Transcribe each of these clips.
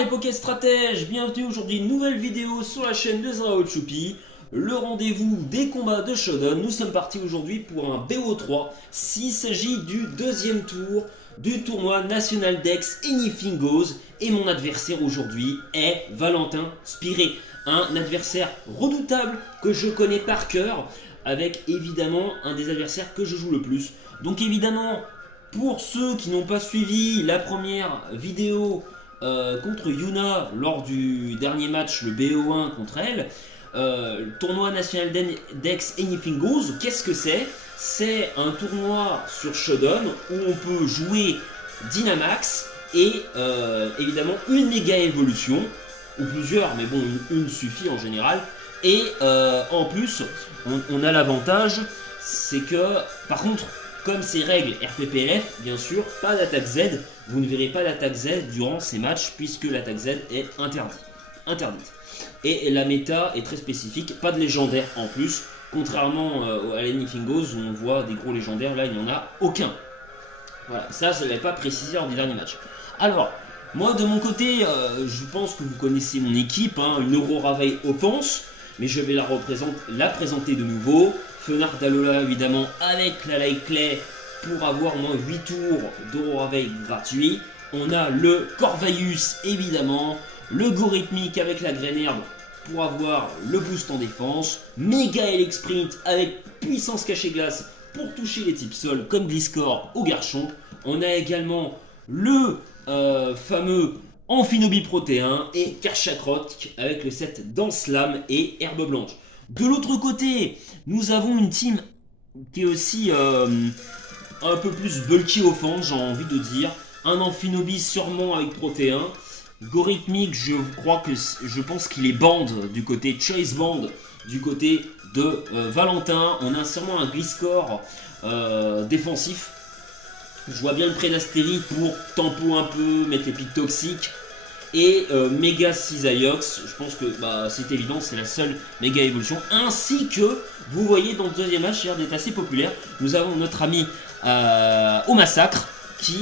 les Poké Stratèges, bienvenue aujourd'hui, une nouvelle vidéo sur la chaîne de Zrao Choupi, le rendez-vous des combats de Shodan. Nous sommes partis aujourd'hui pour un BO3, s'il s'agit du deuxième tour du tournoi National Dex Anything Goes, et mon adversaire aujourd'hui est Valentin Spiré, un adversaire redoutable que je connais par cœur, avec évidemment un des adversaires que je joue le plus. Donc évidemment, pour ceux qui n'ont pas suivi la première vidéo contre Yuna lors du dernier match, le BO1 contre elle, le tournoi National Dex Anything Goes, qu'est-ce que c'est? C'est un tournoi sur Shodan où on peut jouer Dynamax et évidemment une méga évolution, ou plusieurs, mais bon, une suffit en général. Et en plus, on a l'avantage, c'est que, par contre, comme ces règles RPPLF, bien sûr, pas d'attaque Z, vous ne verrez pas d'attaque Z durant ces matchs, puisque l'attaque Z est interdite. Et la méta est très spécifique, pas de légendaire en plus, contrairement à l'Anything Goes où on voit des gros légendaires, là il n'y en a aucun. Voilà, ça je ne l'avais pas précisé lors du dernier match. Alors, moi de mon côté, je pense que vous connaissez mon équipe, hein, une Aurora Veil Offense, mais je vais la présenter de nouveau. Fenard d'Alola évidemment avec la Light Clay pour avoir moins 8 tours d'Aurora Veil gratuit. On a le Corvaius évidemment, le Gorhythmic avec la Graine Herbe pour avoir le boost en défense, Méga Sprint avec puissance cachée glace pour toucher les types sol comme Gliscor ou Garchomp. On a également le fameux Amphinobie Protéin et Karchakrot avec le set Danse Lame et Herbe Blanche. De l'autre côté, nous avons une team qui est aussi un peu plus bulky offense, j'ai envie de dire. Un Amphinobie sûrement avec Protéin. Gorhythmic, je pense qu'il est band du côté Choice Band, du côté de Valentin. On a sûrement un Gliscor défensif. Je vois bien le Prédastérie pour tempo un peu, mettre les pics toxiques. Et Mega Cisaiox, je pense que c'est évident, c'est la seule méga évolution. Ainsi que, vous voyez dans le deuxième match, il a l'air d'être assez populaire. Nous avons notre ami au Massacre, qui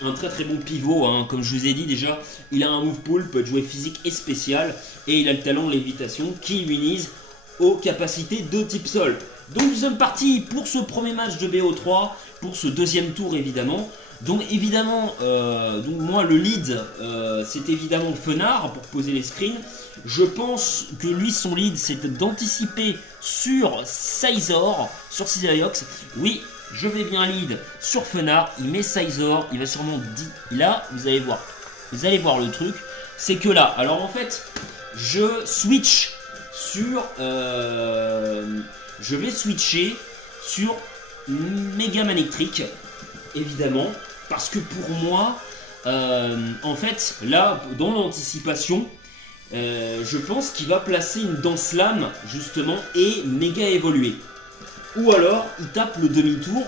un très très bon pivot, hein. Comme je vous ai dit déjà, il a un move pool, peut jouer physique et spécial, et il a le talent lévitation qui immunise aux capacités de type sol. Donc nous sommes partis pour ce premier match de BO3, pour ce deuxième tour évidemment. Donc évidemment, moi le lead, c'est évidemment Fenard pour poser les screens. Je pense que lui, son lead, c'est d'anticiper sur Scizor, sur Cisaiox. Oui, je vais bien lead sur Fenard, il met Scizor, il va sûrement dire... Là, vous allez voir le truc, c'est que là, alors en fait, je switch sur... je vais switcher sur Mega Manectric, évidemment, parce que pour moi, en fait, là, dans l'anticipation, je pense qu'il va placer une Danse Lame, justement, et méga évoluer. Ou alors, il tape le demi-tour.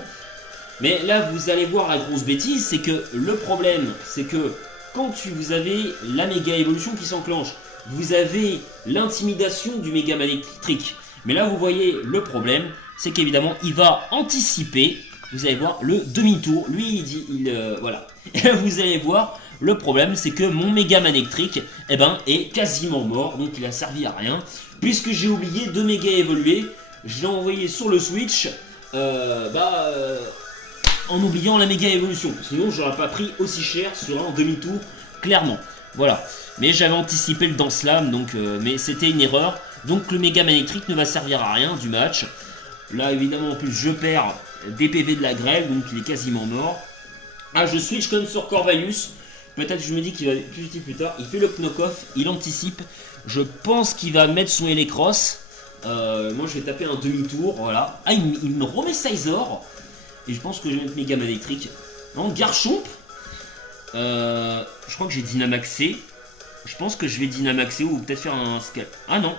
Mais là, vous allez voir la grosse bêtise, c'est que le problème, c'est que quand vous avez la méga évolution qui s'enclenche, vous avez l'intimidation du méga Manectric. Mais là, vous voyez le problème, c'est qu'évidemment, il va anticiper. Vous allez voir le demi-tour, lui il dit, voilà. Et là, vous allez voir, le problème c'est que mon méga Manectric est quasiment mort, donc il a servi à rien. Puisque j'ai oublié de méga évoluer, je l'ai envoyé sur le Switch, en oubliant la méga évolution. Sinon j'aurais pas pris aussi cher sur un demi-tour, clairement. Voilà, mais j'avais anticipé le Danse Lame, donc, mais c'était une erreur. Donc le méga Manectric ne va servir à rien du match. Là évidemment en plus je perds des PV de la grêle, donc il est quasiment mort. Ah, je switch comme sur Corvaius. Peut-être que je me dis qu'il va être plus utile plus tard. Il fait le knock-off, il anticipe. Je pense qu'il va mettre son Hélicross. Moi je vais taper un demi-tour, voilà. Ah, il me remet Scizor. Et je pense que je vais mettre Méga Manectric. Non, Garchomp. Je crois que j'ai Dynamaxé. Je pense que je vais Dynamaxer ou peut-être faire un scale. Ah non.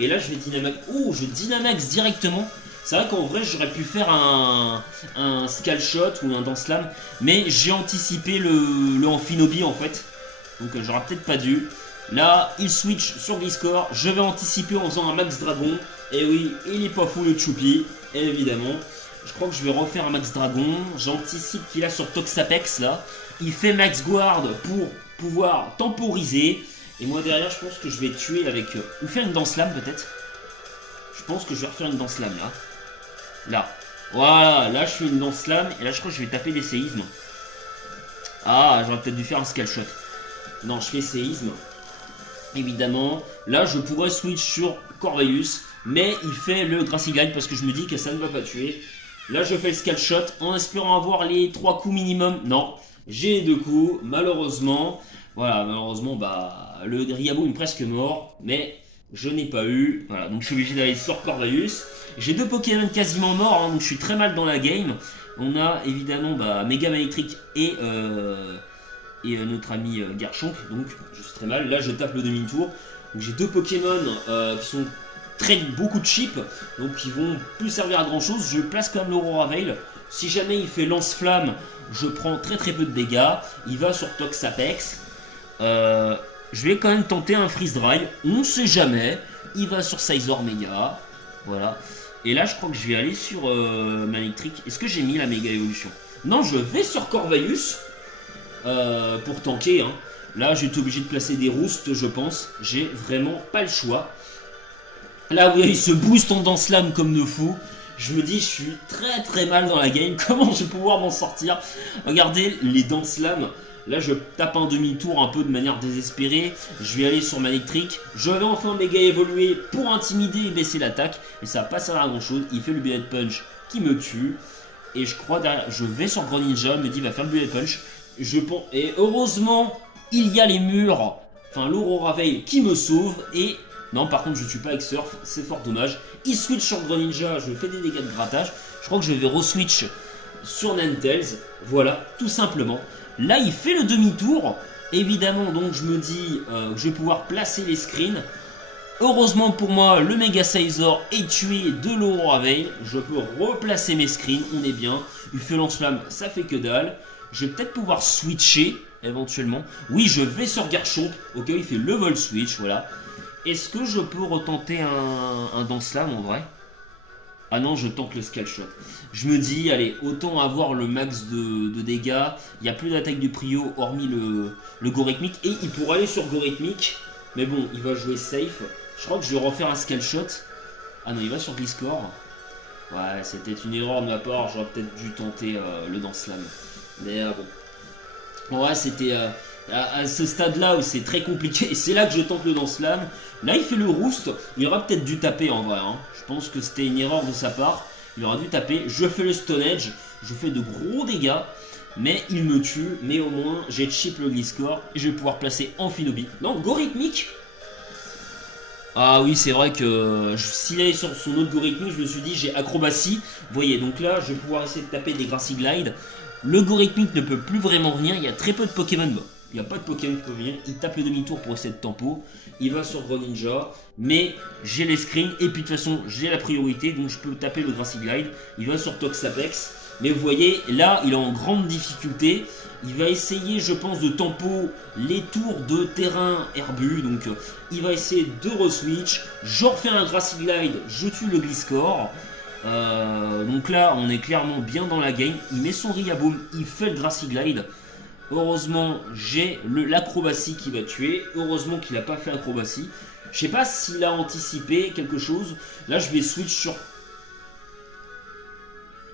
Et là je vais Dynamax. Oh, je Dynamax directement. C'est vrai qu'en vrai j'aurais pu faire un Scale Shot ou un Danse Lame, mais j'ai anticipé le Amphinobie en fait, donc j'aurais peut-être pas dû. Là il switch sur Gliscor, je vais anticiper en faisant un Max Dragon, et oui, il est pas fou le Choupi, évidemment. Je crois que je vais refaire un Max Dragon, j'anticipe qu'il a sur Toxapex là, il fait Max Guard pour pouvoir temporiser. Et moi derrière, je pense que je vais tuer avec... ou faire une danse lame peut-être. Je pense que je vais refaire une danse lame là. Là. Voilà, là je fais une danse lame. Et là je crois que je vais taper des séismes. Ah, j'aurais peut-être dû faire un scale shot. Non, je fais séisme. Évidemment. Là je pourrais switch sur Corvus. Mais il fait le Grassy Glide parce que je me dis que ça ne va pas tuer. Là je fais le scale shot en espérant avoir les 3 coups minimum. Non, j'ai les 2 coups. Malheureusement. Voilà, malheureusement, bah, le Riaboum est presque mort. Mais je n'ai pas eu. Voilà, donc je suis obligé d'aller sur Corvus. J'ai 2 Pokémon quasiment morts, hein, donc je suis très mal dans la game. On a évidemment bah, Mega Malétrique et notre ami Garchomp, donc je suis très mal. Là je tape le demi-tour. Donc j'ai 2 Pokémon qui sont beaucoup de chips, donc qui vont plus servir à grand chose. Je place quand même l'Aurora Veil. Si jamais il fait lance-flamme, je prends très peu de dégâts. Il va sur Toxapex. Je vais quand même tenter un Freeze Dry, on sait jamais. Il va sur Scizor Mega. Voilà. Et là, je crois que je vais aller sur Malétrique. Est-ce que j'ai mis la méga évolution? Non, je vais sur Corvus pour tanker. Hein. Là, j'ai été obligé de placer des roustes, je pense. J'ai vraiment pas le choix. Là, vous voyez, il se booste en danse lame comme de fou. Je me dis, je suis très mal dans la game. Comment je vais pouvoir m'en sortir? Regardez les danse lames. Là, je tape un demi-tour un peu de manière désespérée. Je vais aller sur Malétrique. Je vais enfin méga évoluer pour intimider et baisser l'attaque. Et ça va pas servir à grand chose. Il fait le Bullet Punch qui me tue. Et je crois derrière, je vais sur Greninja. Me dit, il va faire le Bullet Punch. Et heureusement, il y a les murs. Enfin, l'Aurora Veil qui me sauve. Et non, par contre, je tue pas avec Surf. C'est fort dommage. Il switch sur Greninja. Je fais des dégâts de grattage. Je crois que je vais re-switch sur Ninetales. Voilà, tout simplement. Là, il fait le demi-tour. Évidemment, donc je me dis que je vais pouvoir placer les screens. Heureusement pour moi, le Mega Scizor est tué de l'Aurora Veil. Je peux replacer mes screens, on est bien. Il fait lance-flamme, ça fait que dalle. Je vais peut-être pouvoir switcher éventuellement. Oui, je vais sur Garchomp. Ok, il fait le vol switch, voilà. Est-ce que je peux retenter un Danse-Lame en vrai? Ah non, je tente le Scale Shot. Je me dis, allez, autant avoir le max de dégâts. Il n'y a plus d'attaque du Prio, hormis le Gorhythmique. Et il pourrait aller sur Gorhythmique. Mais bon, il va jouer safe. Je crois que je vais refaire un Scale Shot. Ah non, il va sur Gliscor. Ouais, c'était une erreur de ma part. J'aurais peut-être dû tenter le Danse-Lame. Mais bon. Ouais, c'était à ce stade-là où c'est très compliqué. Et c'est là que je tente le Danse-Lame. Là, il fait le Roost. Il aurait peut-être dû taper en vrai. Hein. Je pense que c'était une erreur de sa part. Il aurait dû taper. Je fais le Stone Edge. Je fais de gros dégâts. Mais il me tue. Mais au moins, j'ai chip le Gliscor. Et je vais pouvoir placer Amphinobi. Non, Gorhythmique. Ah oui, c'est vrai que s'il allait sur son autre Gorhythmique, je me suis dit, j'ai Acrobatie. Vous voyez, donc là, je vais pouvoir essayer de taper des Grassy Glide. Le Gorhythmique ne peut plus vraiment venir. Il y a très peu de Pokémon. Bon, il n'y a pas de Pokémon qui peut venir. Il tape le demi-tour pour essayer de tempo. Il va sur Greninja. Mais j'ai les screens. Et puis de toute façon, j'ai la priorité. Donc je peux taper le Grassy Glide. Il va sur Toxapex. Mais vous voyez, là, il est en grande difficulté. Il va essayer, je pense, de tempo les tours de terrain herbu. Donc il va essayer de re-switch. Je refais un Grassy Glide. Je tue le Gliscor. Donc là, on est clairement bien dans la game. Il met son Riaboom. Il fait le Grassy Glide. Heureusement, j'ai l'acrobatie qui va tuer. Heureusement qu'il n'a pas fait acrobatie. Je sais pas s'il a anticipé quelque chose. Là, je vais switch sur...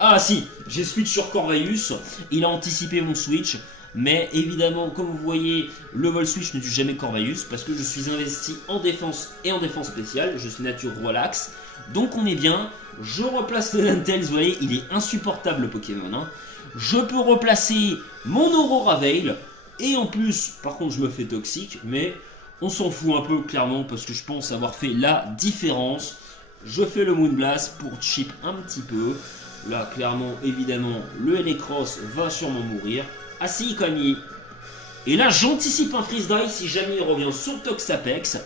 Ah si, j'ai switch sur Corvus. Il a anticipé mon switch. Mais évidemment, comme vous voyez, le vol switch ne tue jamais Corvus. Parce que je suis investi en défense et en défense spéciale. Je suis nature relax. Donc on est bien. Je replace le Ninetales. Vous voyez, il est insupportable le Pokémon. Hein. Je peux replacer mon Aurora Veil. Et en plus, par contre, je me fais toxique. Mais on s'en fout un peu, clairement. Parce que je pense avoir fait la différence. Je fais le Moonblast pour chip un petit peu. Là, clairement, évidemment, le Hélicross va sûrement mourir. Ah si, quand même. Et là, j'anticipe un Freeze Dry si jamais il revient sur Toxapex.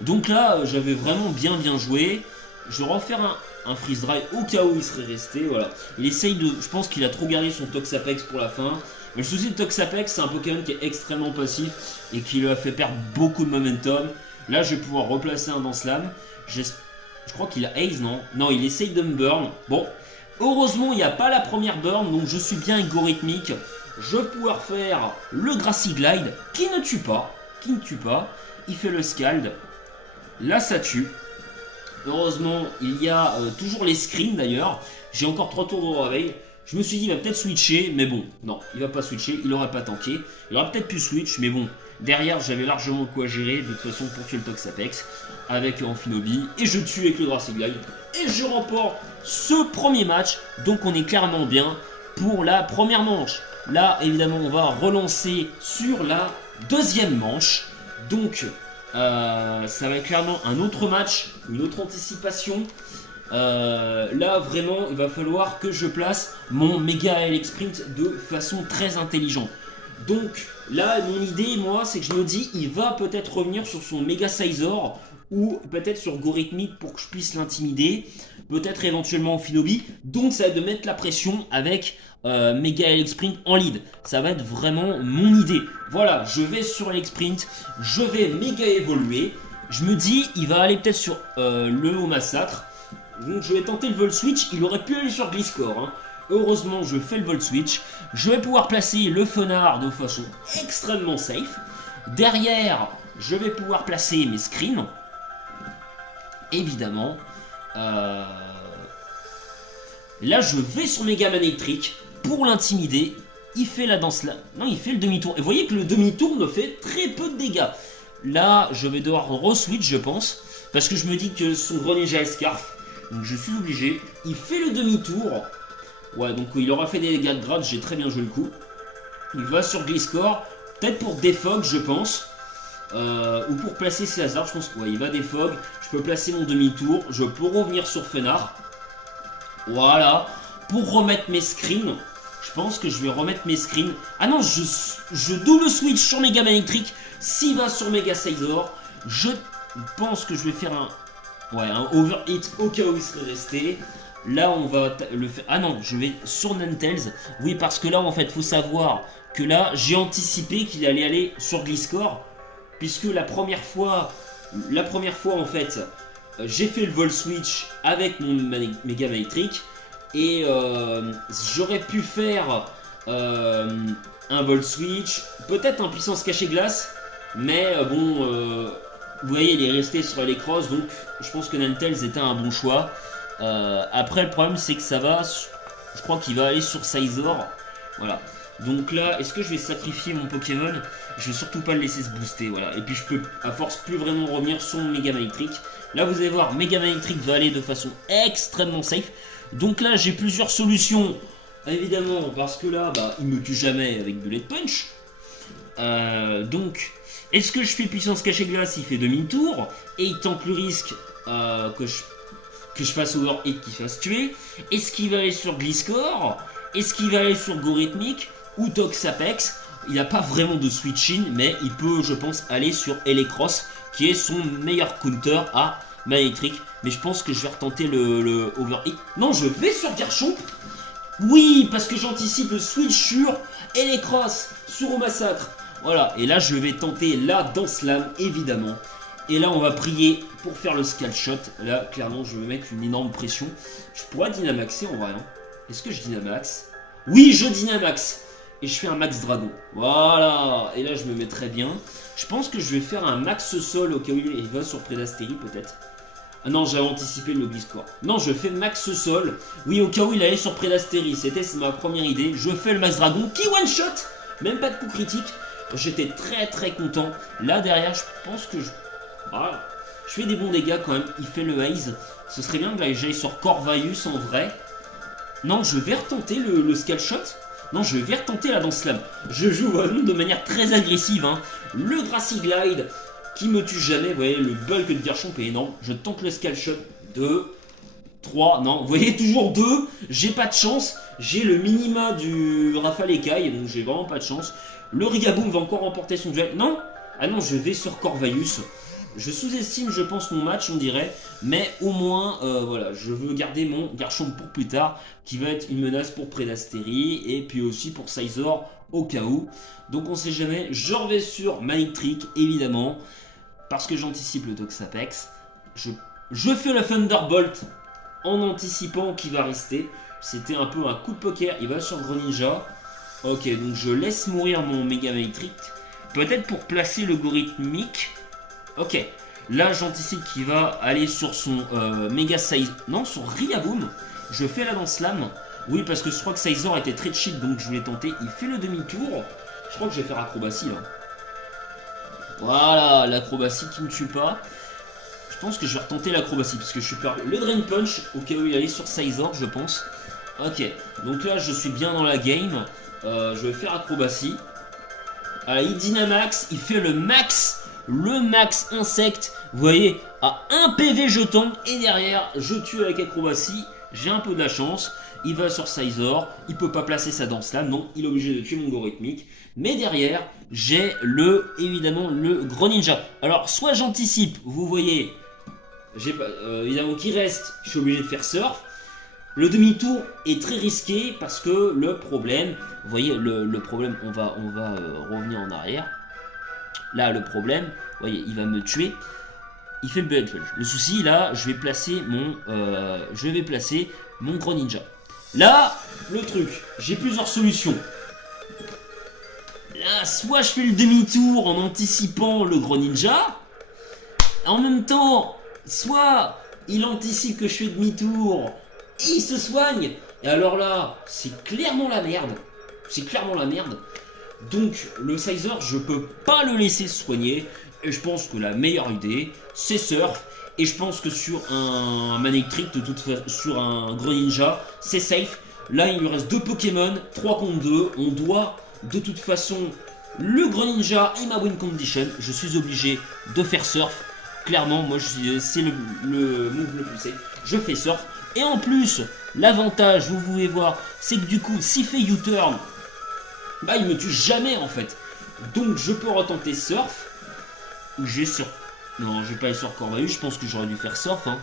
Donc là, j'avais vraiment bien joué. Je vais refaire un Freeze Dry au cas où il serait resté. Voilà. Il essaye de... Je pense qu'il a trop gardé son Toxapex pour la fin. Mais le souci de Toxapex, c'est un Pokémon qui est extrêmement passif et qui lui a fait perdre beaucoup de momentum. Là, je vais pouvoir replacer un Danse-Lame. Je crois qu'il a Haze, non? Non, il essaye de me burn. Bon, heureusement, il n'y a pas la première burn, donc je suis bien avec Gorhythmique. je vais pouvoir faire le Grassy Glide qui ne tue pas. Il fait le Scald. Là, ça tue. Heureusement, il y a toujours les screens d'ailleurs. J'ai encore 3 tours de réveil. Je me suis dit, il va peut-être switcher, mais bon, non, il va pas switcher, il aurait pas tanké. Il aurait peut-être pu switch, mais bon, derrière, j'avais largement quoi gérer, de toute façon, pour tuer le Toxapex, avec Amphinobi, et je tue avec le Grassy Glide, et je remporte ce premier match, donc on est clairement bien pour la première manche. Là, évidemment, on va relancer sur la deuxième manche, donc ça va être clairement un autre match, une autre anticipation. Là vraiment il va falloir que je place mon Mega LX Sprint de façon très intelligente. Donc là mon idée moi c'est que je me dis il va peut-être revenir sur son Mega Sizor ou peut-être sur Gorithmic pour que je puisse l'intimider, peut-être éventuellement Amphinobi. Donc ça va être de mettre la pression avec Mega LX Sprint en lead. Ça va être vraiment mon idée. Voilà, je vais sur LX Sprint, je vais méga évoluer. Je me dis il va aller peut-être sur le haut massacre. Donc je vais tenter le Volt Switch, il aurait pu aller sur Gliscor, hein. Heureusement je fais le Volt Switch. Je vais pouvoir placer le Fenard de façon extrêmement safe. Derrière, je vais pouvoir placer mes screens. Évidemment. Là je vais sur Megaman Electric pour l'intimider. Il fait la danse là. Non, il fait le demi-tour. Et vous voyez que le demi-tour me fait très peu de dégâts. Là, je vais devoir re-switch, je pense. Parce que je me dis que son Greninja Scarf. Donc je suis obligé. Il fait le demi-tour. Ouais, donc il aura fait des dégâts de grade. J'ai très bien joué le coup. Il va sur Gliscor. Peut-être pour défog, je pense. Ou pour placer ses hasards. Je pense que ouais, il va défog. Je peux placer mon demi-tour. Je peux revenir sur Fenard. Voilà. Pour remettre mes screens. Je pense que je vais remettre mes screens. Ah non, je double switch sur Megaman Electric. S'il va sur Mega Sizor, je pense que je vais faire un overhit au cas où il serait resté. Là, on va le faire. Ah non, je vais sur Ninetales. Oui, parce que là, en fait, faut savoir que là, j'ai anticipé qu'il allait aller sur Gliscor. Puisque la première fois, en fait, j'ai fait le Volt Switch avec mon Megaman Electric. Et j'aurais pu faire un Volt Switch, peut-être un puissance cachée glace, mais bon, vous voyez, il est resté sur les crosses, donc je pense que Ninetales était un bon choix. Après, le problème, c'est que ça va, je crois qu'il va aller sur Sizor, voilà. Donc là, est-ce que je vais sacrifier mon Pokémon? Je vais surtout pas le laisser se booster, voilà. Et puis je peux, à force, plus vraiment revenir sur mon Megaman Electric. Là, vous allez voir, Megaman Electric va aller de façon extrêmement safe. Donc là, j'ai plusieurs solutions, évidemment, parce que là, bah, il me tue jamais avec Bullet Punch. Donc, est-ce que je fais puissance cachée glace? Il fait demi-tour, et il tente le risque que je fasse overhit, qu'il fasse tuer. Est-ce qu'il va aller sur Gliscor? Est-ce qu'il va aller sur Gorithmic ou Toxapex? Il n'a pas vraiment de switch-in, mais il peut, je pense, aller sur Elecross, qui est son meilleur counter à Manétric. Mais je pense que je vais retenter le overhit. Non, je vais sur Garchomp. Oui, parce que j'anticipe le switch sur Elecross, sur au massacre. Voilà, et là je vais tenter la Danse Lame, évidemment. Et là on va prier pour faire le Scald Shot. Là, clairement, je vais mettre une énorme pression. Je pourrais Dynamaxer en vrai. Hein. Est-ce que je Dynamax? Oui, je Dynamax. Et je fais un Max Dragon. Voilà, et là je me mets très bien. Je pense que je vais faire un Max Sol au cas où il va sur Predastérie peut-être. Ah non, j'avais anticipé le Gliscor. Non, je fais Max Sol. Oui, au cas où il allait sur Predastérie. C'était ma première idée. Je fais le Max Dragon qui one-shot. Même pas de coup critique. J'étais très très content. Là, derrière, je pense que je fais des bons dégâts quand même. Il fait le Haze. Ce serait bien que j'aille sur Corvaius en vrai. Non, je vais retenter le Scald Shot. Non, je vais retenter la Danse Lame. Je joue vraiment de manière très agressive. Hein. Le Grassy Glide qui me tue jamais. Vous voyez, le bulk de Garchomp est énorme. Je tente le Scald Shot. 2, 3, non. Vous voyez, toujours 2. J'ai pas de chance. J'ai le minima du Rafale Écaille. Donc j'ai vraiment pas de chance. Le Rigaboom va encore remporter son duel. Non. Ah non, je vais sur Corvaius. Je sous-estime, je pense, mon match, on dirait. Mais au moins, voilà, je veux garder mon Garchomp pour plus tard, qui va être une menace pour Predastérie, et puis aussi pour Sizor, au cas où. Donc on sait jamais. Je reviens sur Manétric, évidemment, parce que j'anticipe le Toxapex. Je fais le Thunderbolt en anticipant qu'il va rester. C'était un peu un coup de poker. Il va sur Greninja. Ok, donc je laisse mourir mon Mega Matrix. Peut-être pour placer le Gorithmique. Ok, là j'anticipe qu'il va aller sur son Mega Size. Non, sur Riaboom. Je fais la danse lame. Oui, parce que je crois que Sizor était très cheat, donc je voulais tenter. Il fait le demi-tour. Je crois que je vais faire acrobatie là. Voilà, l'acrobatie qui ne tue pas. Je pense que je vais retenter l'acrobatie parce que je suis perdu. Le Drain Punch, au cas où il allait sur Sizor, je pense. Ok, donc là je suis bien dans la game. Je vais faire acrobatie. Allez, il Dynamax, il fait le max insecte. Vous voyez, à 1 PV je tombe et derrière je tue avec acrobatie. J'ai un peu de la chance. Il va sur Sizor, il peut pas placer sa danse là, non, il est obligé de tuer mon Gorithmique. Mais derrière, j'ai évidemment le Greninja. Alors, soit j'anticipe, vous voyez, j'ai évidemment qui reste, je suis obligé de faire Surf. Le demi-tour est très risqué parce que le problème, vous voyez, le problème, on va revenir en arrière. Là, le problème, vous voyez, il va me tuer. Il fait le Bullet Punch. Le souci, là, je vais placer mon Greninja. Là, le truc, j'ai plusieurs solutions. Là, soit je fais le demi-tour en anticipant le Greninja. En même temps, soit il anticipe que je fais demi-tour et il se soigne. Et alors là, c'est clairement la merde. C'est clairement la merde. Donc, le Sizor, je peux pas le laisser se soigner. Et je pense que la meilleure idée, c'est Surf. Et je pense que sur un Manectric, sur un Greninja, c'est safe. Là, il lui reste 2 Pokémon, 3 contre 2. On doit, de toute façon, le Greninja et ma win condition. Je suis obligé de faire Surf. Clairement, moi, c'est le move le plus safe. Je fais Surf. Et en plus, l'avantage, vous pouvez voir, c'est que du coup, s'il fait U-turn, bah, il me tue jamais, en fait. Donc, je peux retenter Surf. Ou j'ai sur... Non, je vais pas aller sur Corvaus, je pense que j'aurais dû faire Surf. Hein.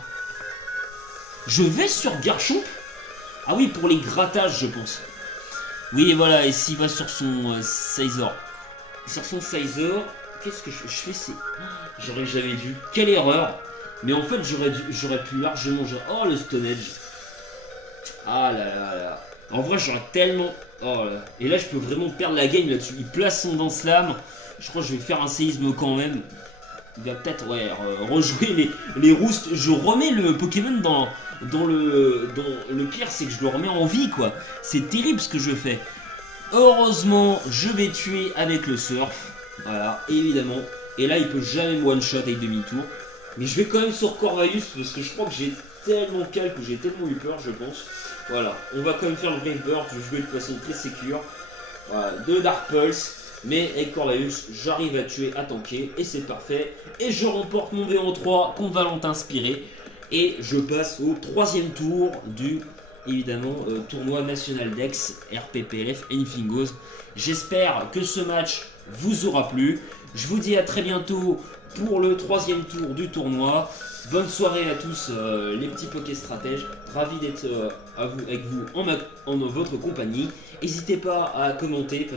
Je vais sur Garchomp. Ah oui, pour les grattages, je pense. Oui, et voilà, et s'il va sur son Sizor. Sur son Sizor, qu'est-ce que je fais? C'est... J'aurais jamais dû. Quelle erreur. Mais en fait, j'aurais pu largement... Oh, le Stone Edge. Ah là là là. En vrai, j'aurais tellement... Oh là. Et là, je peux vraiment perdre la game là-dessus. Il place son Dance Lame. Je crois que je vais faire un séisme quand même. Il va peut-être rejouer les roustes. Je remets le Pokémon dans le pire, c'est que je le remets en vie, quoi. C'est terrible ce que je fais. Heureusement, je vais tuer avec le Surf. Voilà, évidemment. Et là, il peut jamais me one-shot avec demi-tour. Mais je vais quand même sur Corvaus parce que je crois que j'ai tellement calque, j'ai tellement eu peur, je pense. Voilà, on va quand même faire le Brave Bird. Je vais jouer de façon très sécure. Voilà, 2 Dark Pulse. Mais avec Corvaus, j'arrive à tuer, à tanker, et c'est parfait. Et je remporte mon BO3 contre Valentin Inspiré. Et je passe au 3e tour du, évidemment, tournoi national Dex, RPPLF, Anything Goes. J'espère que ce match vous aura plu. Je vous dis à très bientôt pour le 3e tour du tournoi. Bonne soirée à tous les petits Poké stratèges. Ravi d'être avec vous en votre compagnie. N'hésitez pas à commenter,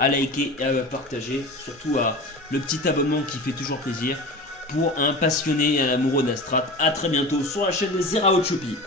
à liker et à partager. Surtout à le petit abonnement qui fait toujours plaisir. Pour un passionné et un amoureux d'Astrat. A très bientôt sur la chaîne de Zeraochupi.